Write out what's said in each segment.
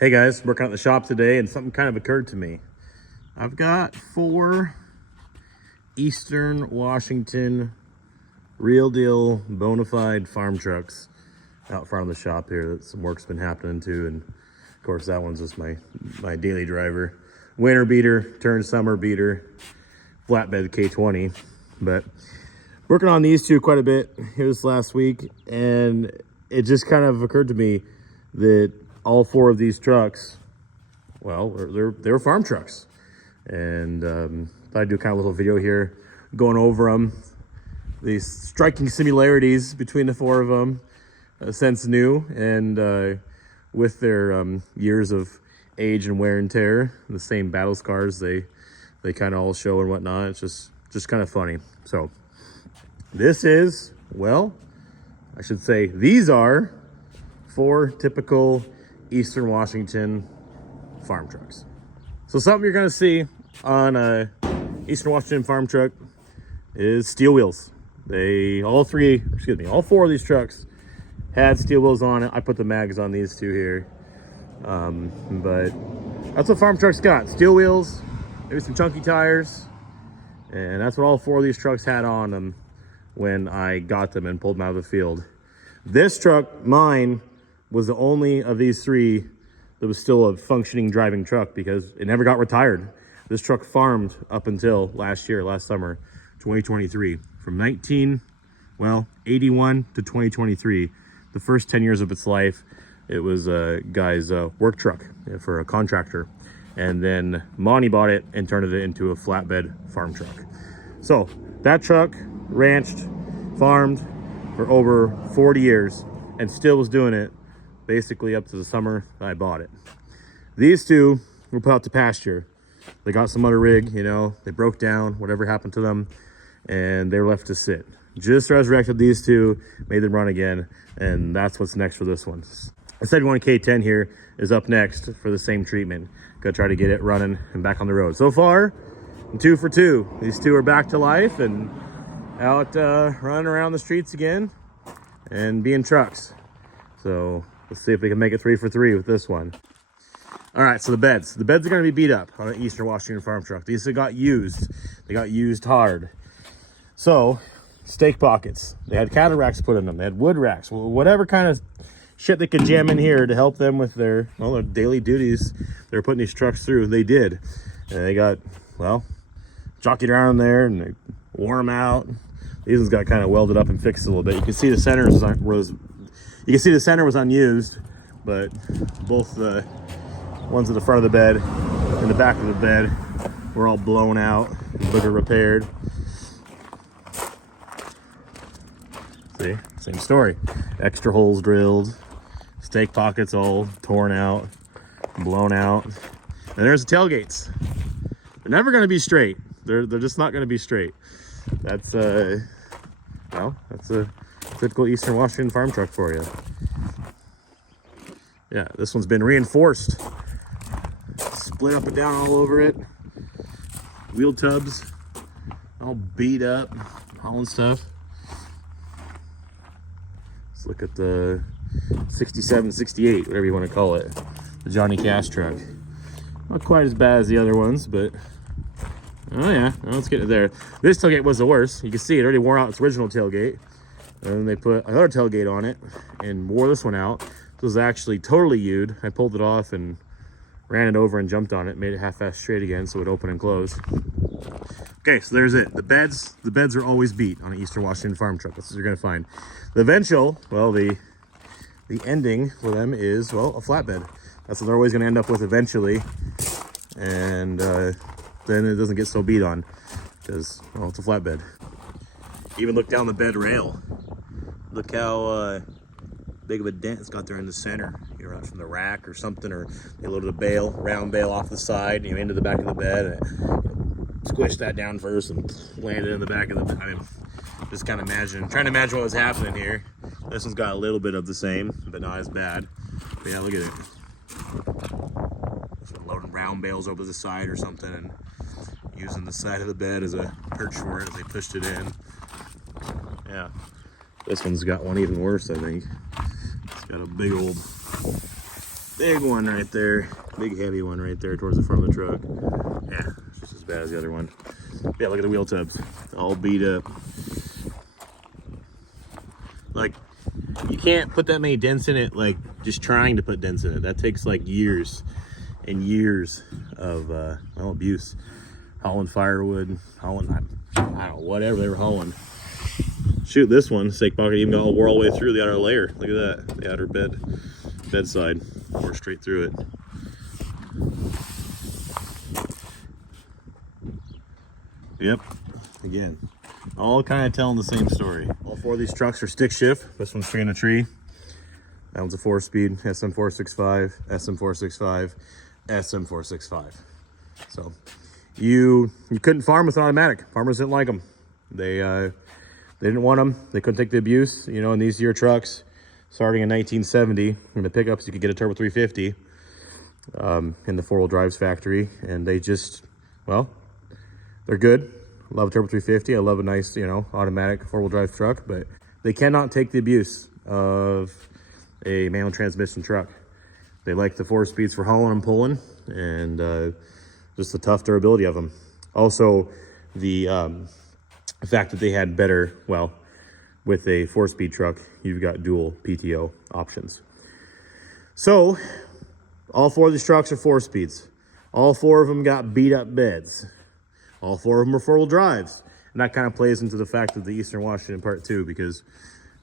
Hey guys, working at the shop today and something kind of occurred to me. I've got 4 Eastern Washington real deal bona fide farm trucks out front of the shop here that some work's been happening to, and of course that one's just my daily driver. Winter beater turned summer beater, flatbed K20. But working on these two quite a bit here this last week, and it just kind of occurred to me that all 4 of these trucks, well, they're farm trucks. And thought I'd do kind of a little video here going over them. These striking similarities between the 4 of them, since new, and with their years of age and wear and tear, the same battle scars they kind of all show and whatnot. It's just kind of funny. So this is, well, I should say these are 4 typical Eastern Washington farm trucks. So something you're gonna see on a Eastern Washington farm truck is steel wheels. All 4 of these trucks had steel wheels on it. I put the mags on these 2 here. But that's what farm trucks got. Steel wheels, maybe some chunky tires. And that's what all 4 of these trucks had on them when I got them and pulled them out of the field. This truck, mine, was the only of these 3 that was still a functioning driving truck because it never got retired. This truck farmed up until last summer, 2023. From 81 to 2023, the first 10 years of its life, it was a guy's work truck for a contractor. And then Monty bought it and turned it into a flatbed farm truck. So that truck ranched, farmed for over 40 years and still was doing it basically up to the summer I bought it. These 2 were put out to pasture. They got some other rig, they broke down, whatever happened to them, and they were left to sit. Just resurrected these 2, made them run again, and that's what's next for this one. A 71 K10 here is up next for the same treatment. Gonna try to get it running and back on the road. So far, 2 for 2. These 2 are back to life and out running around the streets again and being trucks. So let's see if we can make it 3 for 3 with this one. All right, so the beds are going to be beat up on an Eastern Washington farm truck. These got used. They got used hard. So stake pockets. They had cattle racks put in them. They had wood racks. Whatever kind of shit they could jam in here to help them with their daily duties they're putting these trucks through. They did. And they got, jockeyed around there and they wore them out. These ones got kind of welded up and fixed a little bit. You can see the center was unused, but both the ones at the front of the bed and the back of the bed were all blown out, booger repaired. See, same story. Extra holes drilled, stake pockets all torn out, blown out. And there's the tailgates. They're never going to be straight. They're just not going to be straight. That's that's a typical Eastern Washington farm truck for you. Yeah, this one's been reinforced. Split up and down all over it. Wheel tubs all beat up, all and stuff. Let's look at the 67, 68, whatever you want to call it. The Johnny Cash truck. Not quite as bad as the other ones, but oh yeah, let's get it there. This tailgate was the worst. You can see it already wore out its original tailgate. And then they put another tailgate on it and wore this one out. This was actually totally used. I pulled it off and ran it over and jumped on it, made it half-assed straight again so it would open and close. Okay, so there's it. The beds are always beat on an Eastern Washington farm truck. That's what you're gonna find. The eventual, the ending for them is, a flatbed. That's what they're always gonna end up with eventually. And then it doesn't get so beat on because, it's a flatbed. Even look down the bed rail. Look how big of a dent it's got there in the center. Out from the rack or something, or they loaded a round bale off the side, into the back of the bed, and squished that down first and landed in the back of the bed. Just kind of trying to imagine what was happening here. This one's got a little bit of the same, but not as bad. But yeah, look at it. This one loading round bales over the side or something and using the side of the bed as a perch for it as they pushed it in. Yeah, this one's got one even worse, I think. It's got a big old Big one right there. Big heavy one right there towards the front of the truck. Yeah, it's just as bad as the other one. Yeah, look at the wheel tubs. All beat up. Like, you can't put that many dents in it, like, just trying to put dents in it. That takes, like, years and years of, well, abuse. Hauling firewood, hauling, I don't know, whatever they were hauling. Shoot, this one, stake pocket even wore all the way through the outer layer. Look at that, the outer bed side. Wore straight through it. Yep, again, all kind of telling the same story. All four of these trucks are stick shift. This one's tree in a tree. That one's a 4-speed SM465, SM465, SM465. So you couldn't farm with an automatic. Farmers didn't like them. They didn't want them. They couldn't take the abuse. You know, in these year trucks, starting in 1970, in the pickups, you could get a turbo 350 in the four-wheel drives factory, and they just, well, they're good. I love a turbo 350. I love a nice, you know, automatic four-wheel drive truck, but they cannot take the abuse of a manual transmission truck. They like the 4 speeds for hauling and pulling, and just the tough durability of them. Also, the fact that they had better, well, with a 4-speed truck, you've got dual PTO options. So, all four of these trucks are 4 speeds. All four of them got beat up beds. All four of them are 4-wheel drives. And that kind of plays into the fact of the Eastern Washington Part 2, because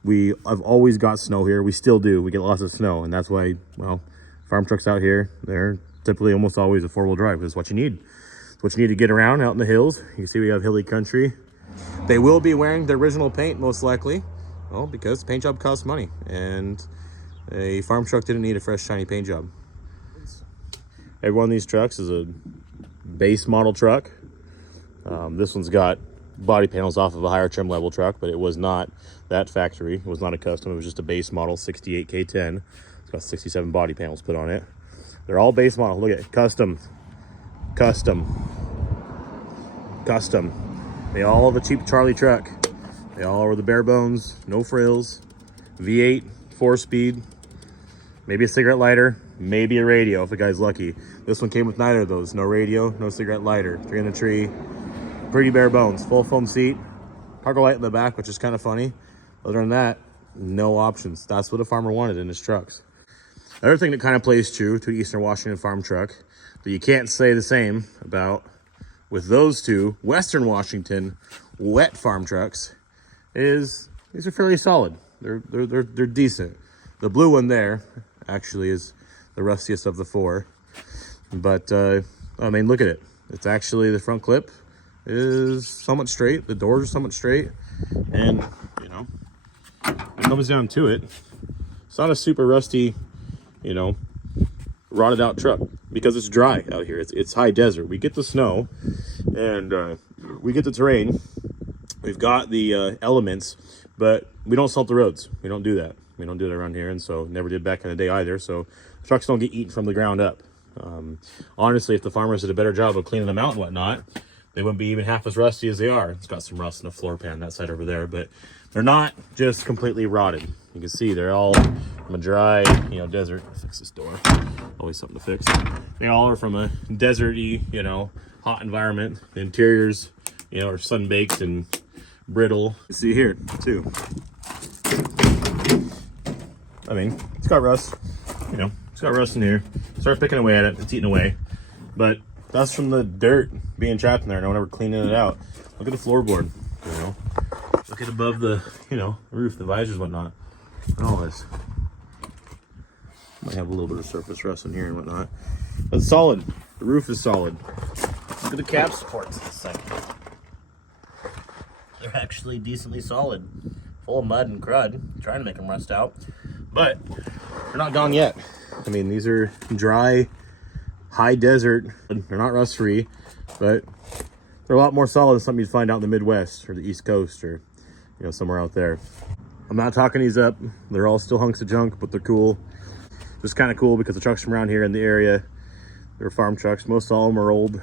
I've always got snow here. We still do. We get lots of snow, and that's why, well, farm trucks out here, they're typically almost always a 4-wheel drive. It's what you need. It's what you need to get around out in the hills. You can see we have hilly country. They will be wearing the original paint, most likely. Well, because the paint job costs money, and a farm truck didn't need a fresh, shiny paint job. Every one of these trucks is a base model truck. This one's got body panels off of a higher trim level truck, but it was not that factory. It was not a custom. It was just a base model 68K10. It's got 67 body panels put on it. They're all base model. Look at it. Custom. They all have a cheap Charlie truck. They all are the bare bones, no frills, V8, 4-speed, maybe a cigarette lighter, maybe a radio if the guy's lucky. This one came with neither of those. No radio, no cigarette lighter. Tree in the tree. Pretty bare bones. Full foam seat. Cargo light in the back, which is kind of funny. Other than that, no options. That's what a farmer wanted in his trucks. Another thing that kind of plays true to an Eastern Washington farm truck that you can't say the same about with those two Western Washington wet farm trucks is these are fairly solid. They're decent. The blue one there actually is the rustiest of the four. But I mean, look at it. It's actually, the front clip is somewhat straight. The doors are somewhat straight, and you know, it comes down to it. It's not a super rusty, you know, rotted out truck, because it's dry out here. It's high desert. We get the snow, and we get the terrain. We've got the elements, but we don't salt the roads. We don't do that. We don't do that around here, and so never did back in the day either. So trucks don't get eaten from the ground up. Honestly, if the farmers did a better job of cleaning them out and whatnot, they wouldn't be even half as rusty as they are. It's got some rust in the floor pan, that side over there, but they're not just completely rotted. You can see they're all from a dry, you know, desert. Fix this door. Always something to fix. They all are from a deserty, you know, hot environment. The interiors, you know, are sun-baked and brittle. You see here too. I mean, it's got rust. You know, it's got rust in here. Start picking away at it. It's eating away, but that's from the dirt being trapped in there. No one ever cleaning it out. Look at the floorboard. You know, look at above the, you know, roof, the visors, whatnot, and all this. Might have a little bit of surface rust in here and whatnot, but it's solid. The roof is solid. Look at the cab supports. It's like they're actually decently solid. Full of mud and crud. I'm trying to make them rust out, but they're not gone yet. I mean, these are dry, high desert. They're not rust free, but they're a lot more solid than something you'd find out in the Midwest or the East Coast, or, you know, somewhere out there. I'm not talking these up. They're all still hunks of junk, but they're cool. Just kind of cool because the trucks from around here in the area, they're farm trucks. Most of them are old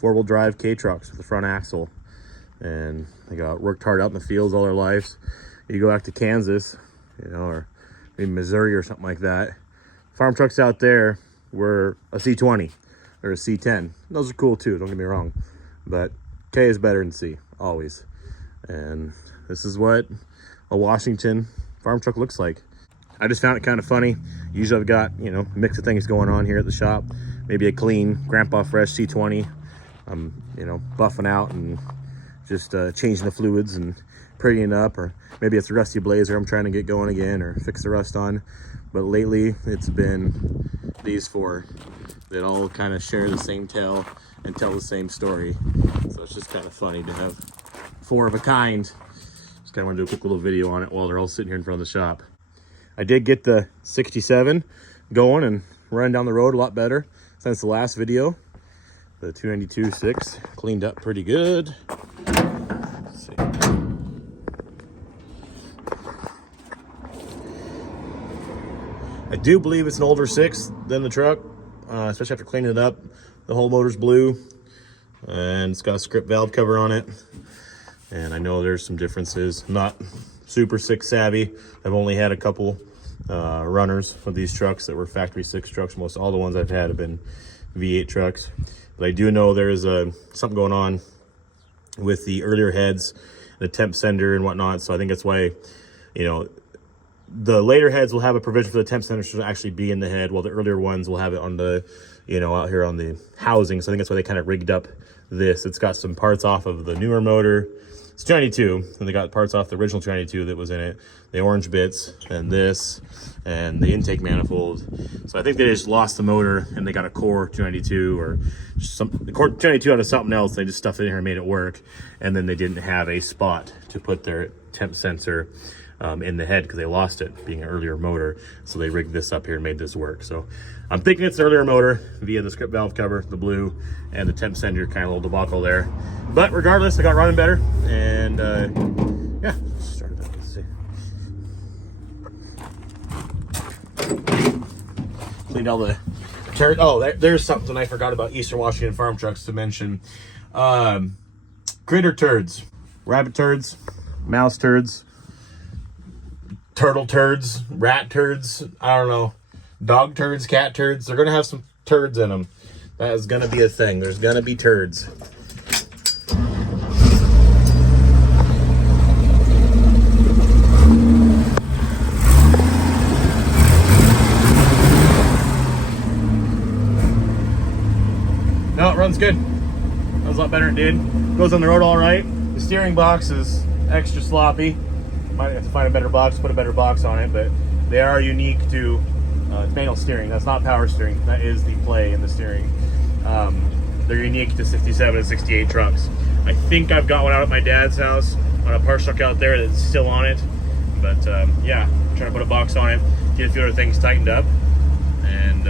4-wheel drive K trucks with the front axle, and they got worked hard out in the fields all their lives. You go back to Kansas, you know, or maybe Missouri or something like that, farm trucks out there were a C20 or a C10. Those are cool too, don't get me wrong. But K is better than C, always. And this is what a Washington farm truck looks like. I just found it kind of funny. Usually I've got, you know, a mix of things going on here at the shop. Maybe a clean Grandpa Fresh C20. I'm, you know, buffing out and just changing the fluids and prettying up, or maybe it's a rusty blazer I'm trying to get going again or fix the rust on. But lately it's been these four that all kind of share the same tale and tell the same story. So it's just kind of funny to have four of a kind. Just kind of want to do a quick little video on it while they're all sitting here in front of the shop. I did get the 67 going and running down the road a lot better since the last video. The 292.6 cleaned up pretty good. Let's see. I do believe it's an older 6 than the truck, especially after cleaning it up. The whole motor's blue and it's got a script valve cover on it. And I know there's some differences. I'm not super 6 savvy. I've only had a couple runners of these trucks that were factory 6 trucks. Most all the ones I've had have been V8 trucks. But I do know there's something going on with the earlier heads, the temp sender and whatnot. So I think that's why, you know, the later heads will have a provision for the temp sender to actually be in the head, while the earlier ones will have it on the, you know, out here on the housing. So I think that's why they kind of rigged up this. It's got some parts off of the newer motor. It's 292, and they got parts off the original 292 that was in it, the orange bits, and this, and the intake manifold. So I think they just lost the motor, and they got a core 292, or the core 292 out of something else. They just stuffed it in here and made it work, and then they didn't have a spot to put their temp sensor in the head because they lost it, being an earlier motor. So they rigged this up here and made this work. So I'm thinking it's the earlier motor via the script valve cover, the blue, and the temp sender, kind of a little debacle there. But regardless, I got running better, and yeah, started up. Let's see. Cleaned all the turd. Oh, there's something I forgot about Eastern Washington farm trucks to mention. Critter turds, rabbit turds, mouse turds, turtle turds, rat turds, I don't know, dog turds, cat turds. They're gonna have some turds in them. That is gonna be a thing. There's gonna be turds. No, it runs good. Runs a lot better than it did. Goes on the road all right. The steering box is extra sloppy. Might have to find a better box, put a better box on it, but they are unique to manual steering. That's not power steering. That is the play in the steering. They're unique to 67 and 68 trucks. I think I've got one out at my dad's house on a parts truck out there that's still on it. But yeah, I'm trying to put a box on it, get a few other things tightened up. And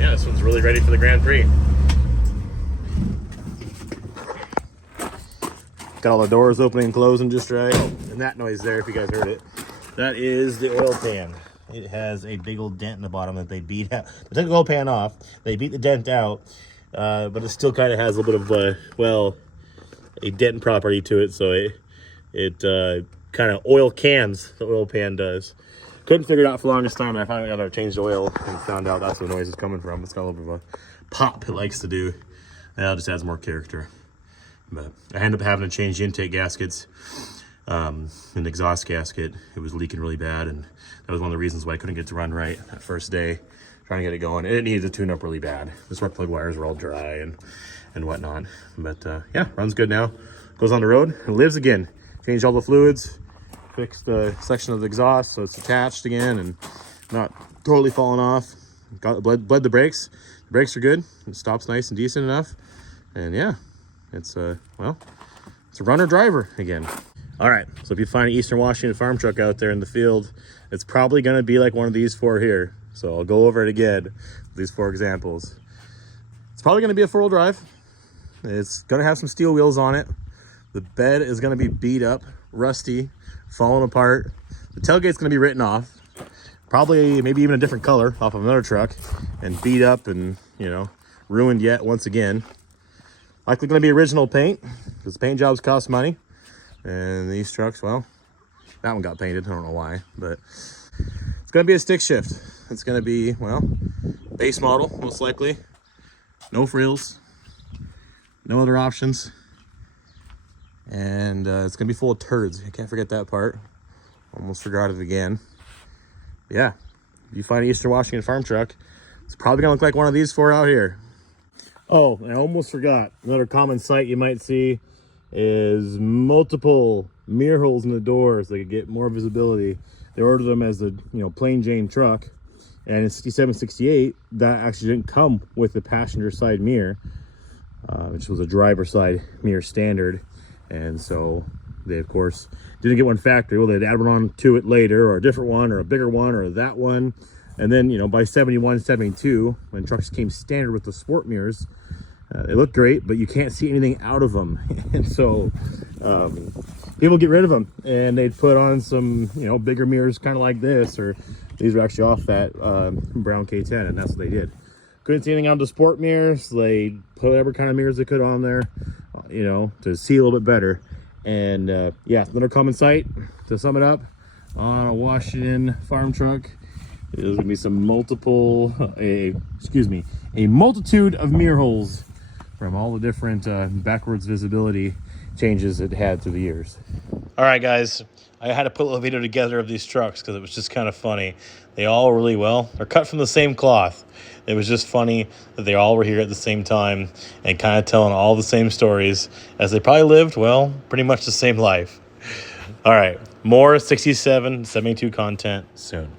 yeah, this one's really ready for the Grand Prix. Got all the doors opening and closing just right. And that noise there, if you guys heard it, that is the oil pan. It has a big old dent in the bottom that they beat out. They took the oil pan off, they beat the dent out, but it still kind of has a little bit of, well, a dent property to it, so it kind of oil cans, the oil pan does. Couldn't figure it out for the longest time. I finally got to change the oil and found out that's where the noise is coming from. It's got a little bit of a pop it likes to do. That just adds more character. But I ended up having to change the intake gaskets, and the exhaust gasket. It was leaking really bad, and that was one of the reasons why I couldn't get to run right that first day, trying to get it going. It needed to tune up really bad. The spark plug wires were all dry and whatnot. But yeah, runs good now. Goes on the road and lives again. Changed all the fluids, fixed the section of the exhaust so it's attached again and not totally falling off. Got bled the brakes. The brakes are good. It stops nice and decent enough. And yeah. It's well, it's a runner driver again. All right, so if you find an Eastern Washington farm truck out there in the field, it's probably gonna be like one of these four here. So I'll go over it again, these four examples. It's probably gonna be a 4-wheel drive. It's gonna have some steel wheels on it. The bed is gonna be beat up, rusty, falling apart. The tailgate's gonna be written off. Probably maybe even a different color off of another truck and beat up and, you know, ruined yet once again. Likely going to be original paint because paint jobs cost money. And these trucks, well, that one got painted. I don't know why, but it's going to be a stick shift. It's going to be, well, base model, most likely. No frills, no other options. And it's going to be full of turds. I can't forget that part. Almost forgot it again. But yeah, if you find an Eastern Washington farm truck, it's probably going to look like one of these four out here. Oh, I almost forgot. Another common sight you might see is multiple mirror holes in the doors. They could get more visibility. They ordered them as a plain Jane truck, and in 67, 68, that actually didn't come with the passenger side mirror, which was a driver side mirror standard. And so they, of course, didn't get one factory. Well, they'd add one on to it later, or a different one, or a bigger one, or that one. And then, by 71, 72, when trucks came standard with the sport mirrors, they look great, but you can't see anything out of them. And so people get rid of them, and they'd put on some, bigger mirrors kind of like this, or these were actually off that brown K10, and that's what they did. Couldn't see anything out of the sport mirrors. They put whatever kind of mirrors they could on there, to see a little bit better. And yeah, another common sight, to sum it up, on a Washington farm truck, there's gonna be some a multitude of mirror holes from all the different backwards visibility changes it had through the years. All right, guys, I had to put a little video together of these trucks because it was just kind of funny. They're cut from the same cloth. It was just funny that they all were here at the same time and kind of telling all the same stories, as they probably lived, well, pretty much the same life. All right, more 67, 72 content soon.